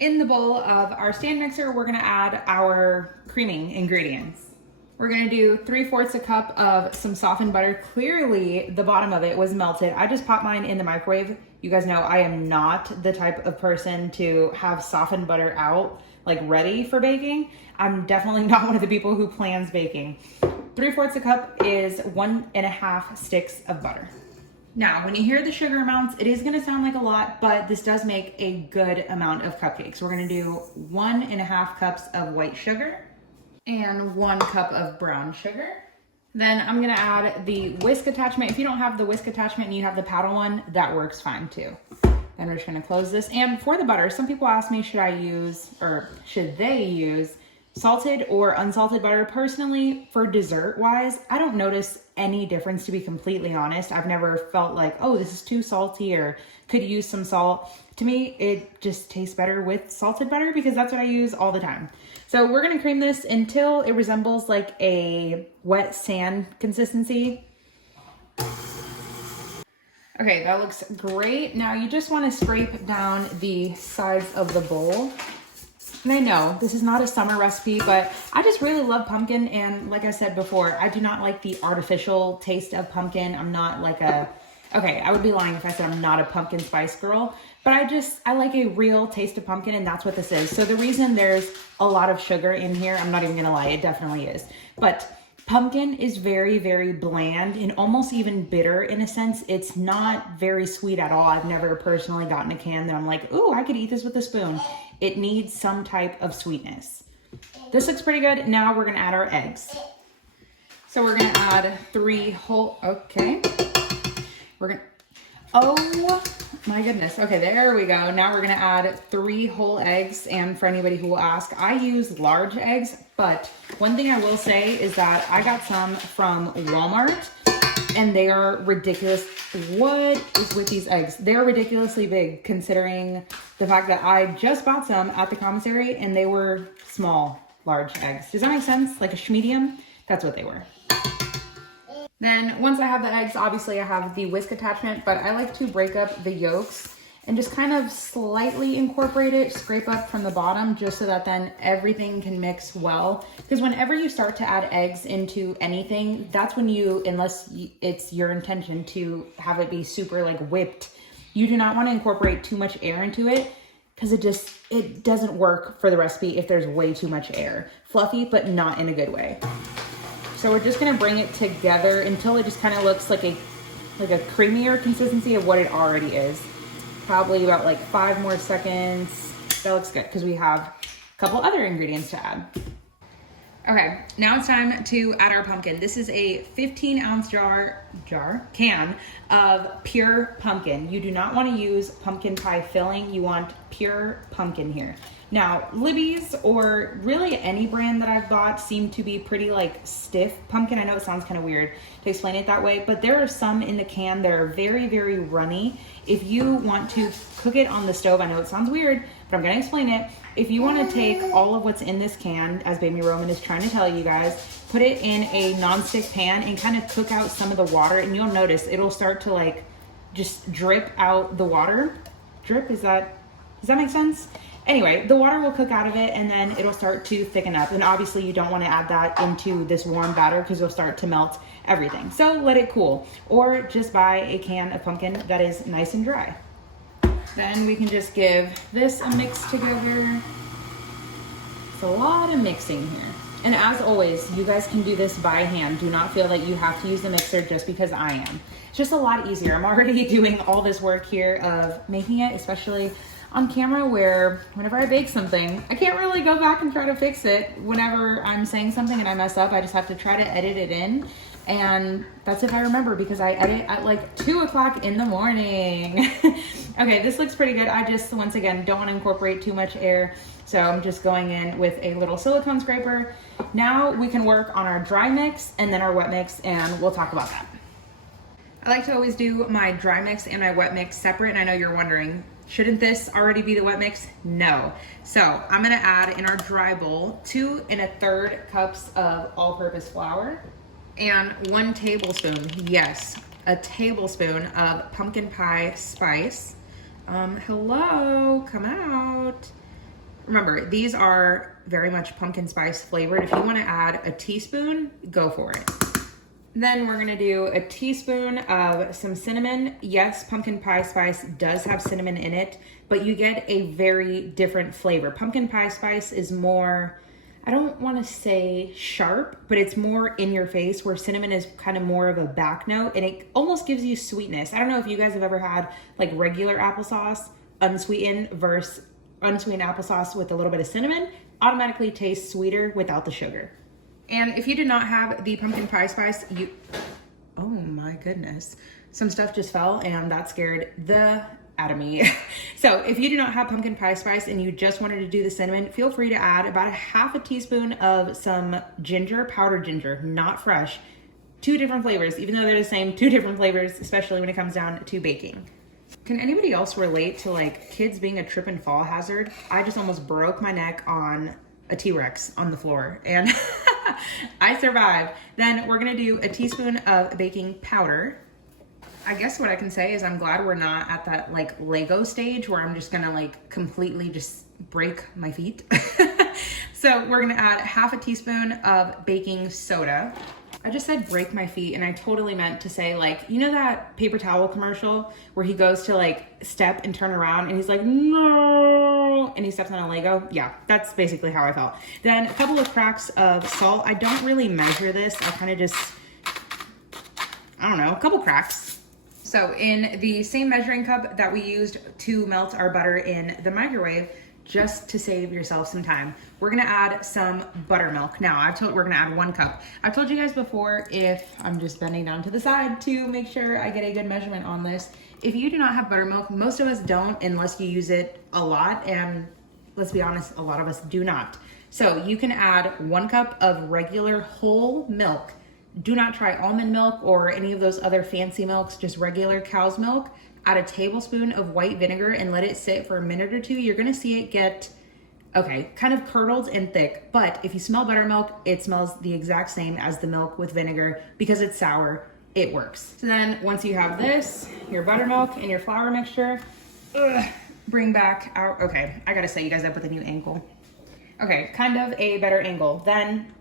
In the bowl of our stand mixer, we're gonna add our creaming ingredients. We're gonna do 3/4 a cup of some softened butter. Clearly, the bottom of it was melted. I just popped mine in the microwave. You guys know I am not the type of person to have softened butter out, like ready for baking. I'm definitely not one of the people who plans baking. 3/4 a cup is 1.5 sticks of butter. Now, when you hear the sugar amounts, it is gonna sound like a lot, but this does make a good amount of cupcakes. We're gonna do 1.5 cups of white sugar and 1 cup of brown sugar. Then I'm gonna add the whisk attachment. If you don't have the whisk attachment and you have the paddle one, that works fine too. Then we're just gonna close this. And for the butter, some people ask me, should they use salted or unsalted butter? Personally, for dessert wise, I don't notice any difference, to be completely honest. I've never felt like, oh, this is too salty or could use some salt. To me, it just tastes better with salted butter because that's what I use all the time. So we're gonna cream this until it resembles like a wet sand consistency. Okay, that looks great. Now you just wanna scrape down the sides of the bowl. And I know this is not a summer recipe, but I just really love pumpkin. And like I said before, I do not like the artificial taste of pumpkin. I'm not like I would be lying if I said I'm not a pumpkin spice girl, but I like a real taste of pumpkin, and that's what this is. So the reason there's a lot of sugar in here, I'm not even gonna lie, it definitely is. But pumpkin is very, very bland and almost even bitter in a sense. It's not very sweet at all. I've never personally gotten a can that I'm like, ooh, I could eat this with a spoon. It needs some type of sweetness. This looks pretty good. Now we're gonna add our eggs. So we're gonna add 3 whole, okay. Oh my goodness. Okay, there we go. Now we're gonna add 3 whole eggs. And for anybody who will ask, I use large eggs, but one thing I will say is that I got some from Walmart and they are ridiculous. What is with these eggs? They're ridiculously big considering the fact that I just bought some at the commissary and they were small, large eggs. Does that make sense? Like a medium? That's what they were. Then once I have the eggs, obviously I have the whisk attachment, but I like to break up the yolks and just kind of slightly incorporate it, scrape up from the bottom just so that then everything can mix well. Because whenever you start to add eggs into anything, that's when unless it's your intention to have it be super like whipped, you do not want to incorporate too much air into it because it doesn't work for the recipe if there's way too much air. Fluffy, but not in a good way. So we're just gonna bring it together until it just kind of looks like a creamier consistency of what it already is. Probably about like 5 more seconds. That looks good because we have a couple other ingredients to add. Okay, now it's time to add our pumpkin. This is a 15-ounce can of pure pumpkin. You do not want to use pumpkin pie filling. You want pure pumpkin here. Now, Libby's or really any brand that I've bought seem to be pretty like stiff pumpkin. I know it sounds kind of weird to explain it that way, but there are some in the can that are very, very runny. If you want to cook it on the stove, I know it sounds weird, but I'm gonna explain it. If you wanna take all of what's in this can, as Baby Roman is trying to tell you guys, put it in a nonstick pan and kind of cook out some of the water, and you'll notice it'll start to like just drip out the water. Drip, does that make sense? Anyway, the water will cook out of it and then it'll start to thicken up. And obviously you don't want to add that into this warm batter because you'll start to melt everything. So let it cool, or just buy a can of pumpkin that is nice and dry. Then we can just give this a mix together. It's a lot of mixing here. And as always, you guys can do this by hand. Do not feel that you have to use the mixer just because I am. It's just a lot easier. I'm already doing all this work here of making it, especially on camera, where whenever I bake something, I can't really go back and try to fix it. Whenever I'm saying something and I mess up, I just have to try to edit it in. And that's if I remember, because I edit at like 2 o'clock in the morning. Okay, this looks pretty good. I just, once again, don't want to incorporate too much air. So I'm just going in with a little silicone scraper. Now we can work on our dry mix and then our wet mix, and we'll talk about that. I like to always do my dry mix and my wet mix separate. And I know you're wondering, shouldn't this already be the wet mix? No. So I'm gonna add in our dry bowl 2 1/3 cups of all-purpose flour and 1 tablespoon, yes, a tablespoon of pumpkin pie spice. Hello, come out. Remember, these are very much pumpkin spice flavored. If you want to add a teaspoon, go for it. Then we're gonna do a teaspoon of some cinnamon. Yes, pumpkin pie spice does have cinnamon in it, but you get a very different flavor. Pumpkin pie spice is more, I don't wanna say sharp, but it's more in your face, where cinnamon is kind of more of a back note, and it almost gives you sweetness. I don't know if you guys have ever had like regular applesauce, unsweetened versus unsweetened applesauce with a little bit of cinnamon, automatically tastes sweeter without the sugar. And if you did not have the pumpkin pie spice, oh my goodness, some stuff just fell and that scared the out of me. So if you do not have pumpkin pie spice and you just wanted to do the cinnamon, feel free to add about a half a teaspoon of some ginger, powdered ginger, not fresh. 2 different flavors, even though they're the same, 2 different flavors, especially when it comes down to baking. Can anybody else relate to like kids being a trip and fall hazard? I just almost broke my neck on a T-Rex on the floor and I survived. Then we're gonna do a teaspoon of baking powder. I guess what I can say is I'm glad we're not at that like Lego stage where I'm just gonna like completely just break my feet. So we're gonna add half a teaspoon of baking soda. I just said break my feet and I totally meant to say like, you know that paper towel commercial where he goes to like step and turn around and he's like, no, and he steps on a Lego? Yeah, that's basically how I felt. Then a couple of cracks of salt. I don't really measure this. I kind of just, I don't know, a couple cracks. So in the same measuring cup that we used to melt our butter in the microwave, just to save yourself some time, we're gonna add some buttermilk. Now, we're gonna add 1 cup. I've told you guys before, if I'm just bending down to the side to make sure I get a good measurement on this. If you do not have buttermilk, most of us don't unless you use it a lot, and let's be honest, a lot of us do not. So you can add 1 cup of regular whole milk. Do not try almond milk or any of those other fancy milks, just regular cow's milk. Add a tablespoon of white vinegar and let it sit for a minute or 2. You're gonna see it get, okay, kind of curdled and thick, but if you smell buttermilk, it smells the exact same as the milk with vinegar. Because it's sour, it works. So then once you have this, your buttermilk and your flour mixture, bring back our, okay, I gotta set you guys up with a new angle. Okay, kind of a better angle. Then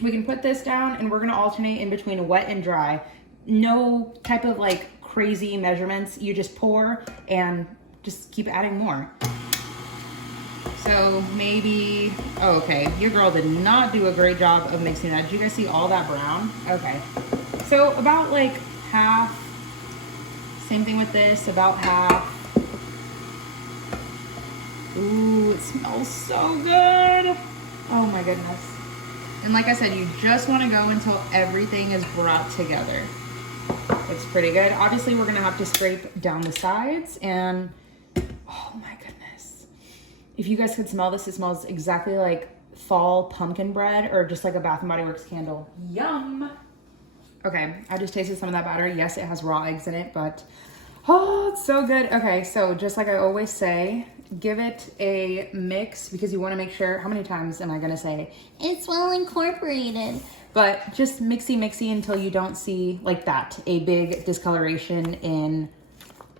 we can put this down and we're gonna alternate in between wet and dry. No type of like crazy measurements. You just pour and just keep adding more. So maybe, oh, okay, your girl did not do a great job of mixing that. Did you guys see all that brown? Okay, so about like half. Same thing with this, about half. Ooh, it smells so good. Oh my goodness. And like I said, you just want to go until everything is brought together. It's pretty good. Obviously, we're gonna have to scrape down the sides and, oh my goodness. If you guys could smell this, it smells exactly like fall pumpkin bread or just like a Bath & Body Works candle. Yum. Okay, I just tasted some of that batter. Yes, it has raw eggs in it, but oh, it's so good. Okay, so just like I always say, give it a mix because you wanna make sure, how many times am I gonna say, it's well incorporated? But just mixy until you don't see like that, a big discoloration in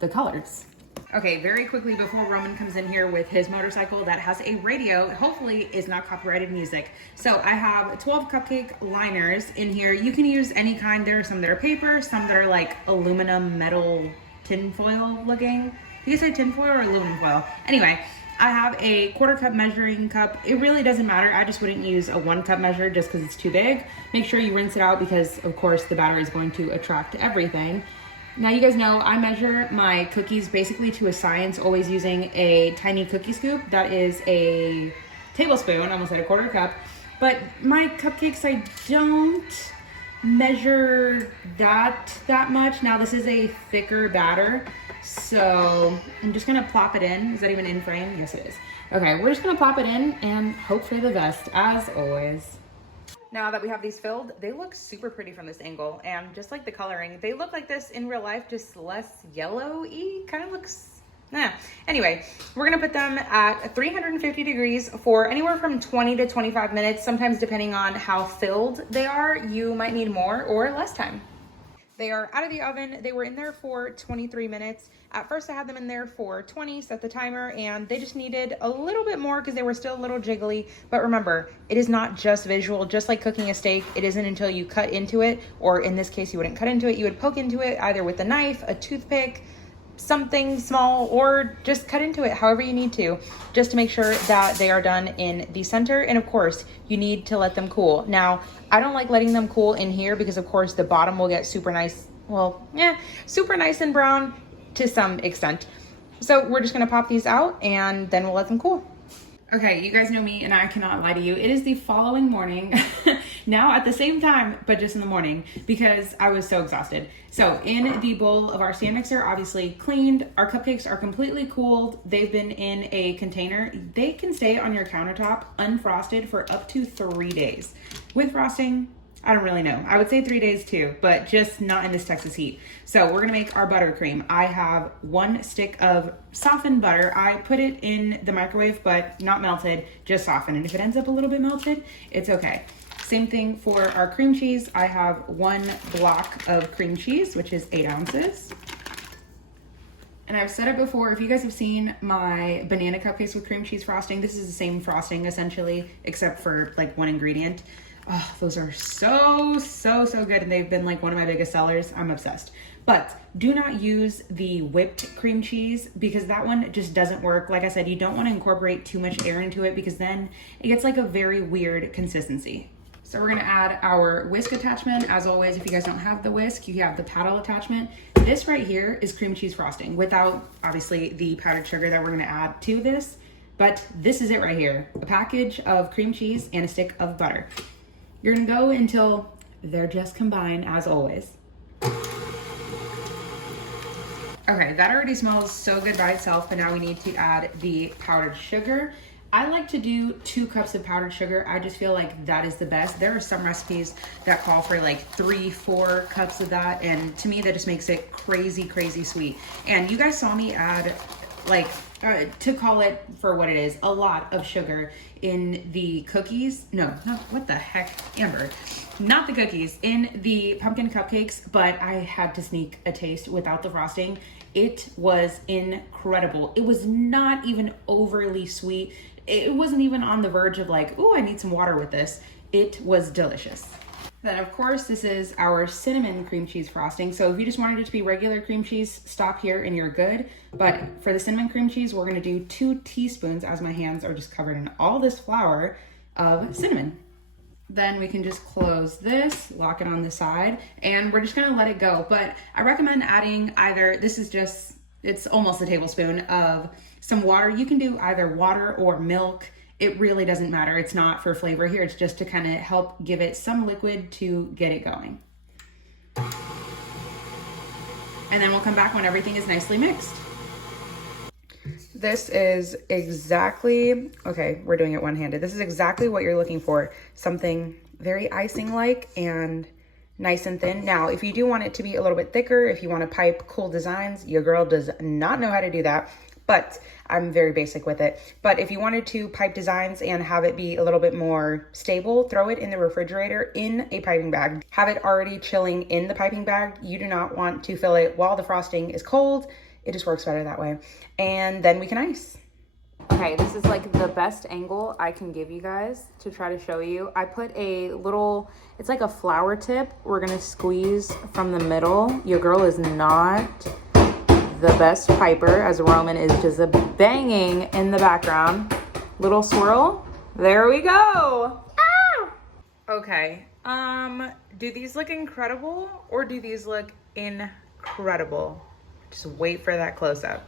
the colors. Okay, very quickly before Roman comes in here with his motorcycle that has a radio, hopefully is not copyrighted music. So I have 12 cupcake liners in here. You can use any kind. There are some that are paper, some that are like aluminum metal tinfoil looking. Do you say tinfoil or aluminum foil? Anyway, I have a 1/4 cup measuring cup. It really doesn't matter. I just wouldn't use a 1 cup measure just because it's too big. Make sure you rinse it out because of course the batter is going to attract everything. Now you guys know I measure my cookies basically to a science, always using a tiny cookie scoop. That is a tablespoon, almost at a 1/4 cup. But my cupcakes, I don't measure that much. Now this is a thicker batter. So I'm just gonna plop it in. Is that even in frame? Yes, it is. Okay, we're just gonna plop it in and hope for the best, as always. Now that we have these filled, they look super pretty from this angle. And just like the coloring, they look like this in real life, just less yellow-y. Kind of looks, Anyway, we're gonna put them at 350 degrees for anywhere from 20 to 25 minutes. Sometimes depending on how filled they are, you might need more or less time. They are out of the oven. They were in there for 23 minutes. At first I had them in there for 20, set the timer, and they just needed a little bit more because they were still a little jiggly. But remember, it is not just visual. Just like cooking a steak, it isn't until you cut into it, or in this case, you wouldn't cut into it. You would poke into it either with a knife, a toothpick, something small, or just cut into it however you need to, just to make sure that they are done in the center. And of course, you need to let them cool. Now, I don't like letting them cool in here because of course the bottom will get super nice, well, yeah, super nice and brown to some extent. So we're just gonna pop these out and then we'll let them cool. Okay, you guys know me and I cannot lie to you. It is the following morning, now at the same time, but just in the morning because I was so exhausted. So in the bowl of our stand mixer, obviously cleaned, our cupcakes are completely cooled. They've been in a container. They can stay on your countertop unfrosted for up to 3 days. With frosting, I don't really know. I would say 3 days too, but just not in this Texas heat. So we're gonna make our buttercream. I have 1 stick of softened butter. I put it in the microwave, but not melted, just softened. And if it ends up a little bit melted, it's okay. Same thing for our cream cheese. I have 1 block of cream cheese, which is 8 ounces. And I've said it before, if you guys have seen my banana cupcakes with cream cheese frosting, this is the same frosting essentially, except for like 1 ingredient. Oh, those are so good, and they've been like one of my biggest sellers. I'm obsessed. But do not use the whipped cream cheese because that one just doesn't work. Like I said, you don't want to incorporate too much air into it because then it gets like a very weird consistency. So we're gonna add our whisk attachment. As always, if you guys don't have the whisk, you have the paddle attachment. This right here is cream cheese frosting without obviously the powdered sugar that we're gonna add to this. But this is it right here, a package of cream cheese and a stick of butter. You're gonna go until they're just combined, as always. Okay, that already smells so good by itself, but now we need to add the powdered sugar. I like to do 2 cups of powdered sugar. I just feel like that is the best. There are some recipes that call for like 3-4 cups of that, and to me that just makes it crazy sweet. And you guys saw me add like to call it for what it is, a lot of sugar in the cookies. No, what the heck, Amber. Not the cookies, in the pumpkin cupcakes, but I had to sneak a taste without the frosting. It was incredible. It was not even overly sweet. It wasn't even on the verge of like, oh, I need some water with this. It was delicious. Then of course, this is our cinnamon cream cheese frosting. So if you just wanted it to be regular cream cheese, stop here and you're good. But for the cinnamon cream cheese, we're gonna do 2 teaspoons, as my hands are just covered in all this flour, of cinnamon. Then we can just close this, lock it on the side, and we're just gonna let it go. But I recommend adding either, it's almost a tablespoon of some water. You can do either water or milk. It really doesn't matter. It's not for flavor here. It's just to kind of help give it some liquid to get it going. And then we'll come back when everything is nicely mixed. This is exactly, okay, we're doing it one-handed. This is exactly what you're looking for. Something very icing-like and nice and thin. Now, if you do want it to be a little bit thicker, if you want to pipe cool designs, your girl does not know how to do that, but I'm very basic with it. But if you wanted to pipe designs and have it be a little bit more stable, throw it in the refrigerator in a piping bag. Have it already chilling in the piping bag. You do not want to fill it while the frosting is cold. It just works better that way. And then we can ice. Okay, this is like the best angle I can give you guys to try to show you. I put a little, it's like a flower tip. We're gonna squeeze from the middle. Your girl is not the best piper, as Roman is just a banging in the background. Little swirl. There we go. Ah! Okay. Do these look incredible or do these look incredible? Just wait for that close up.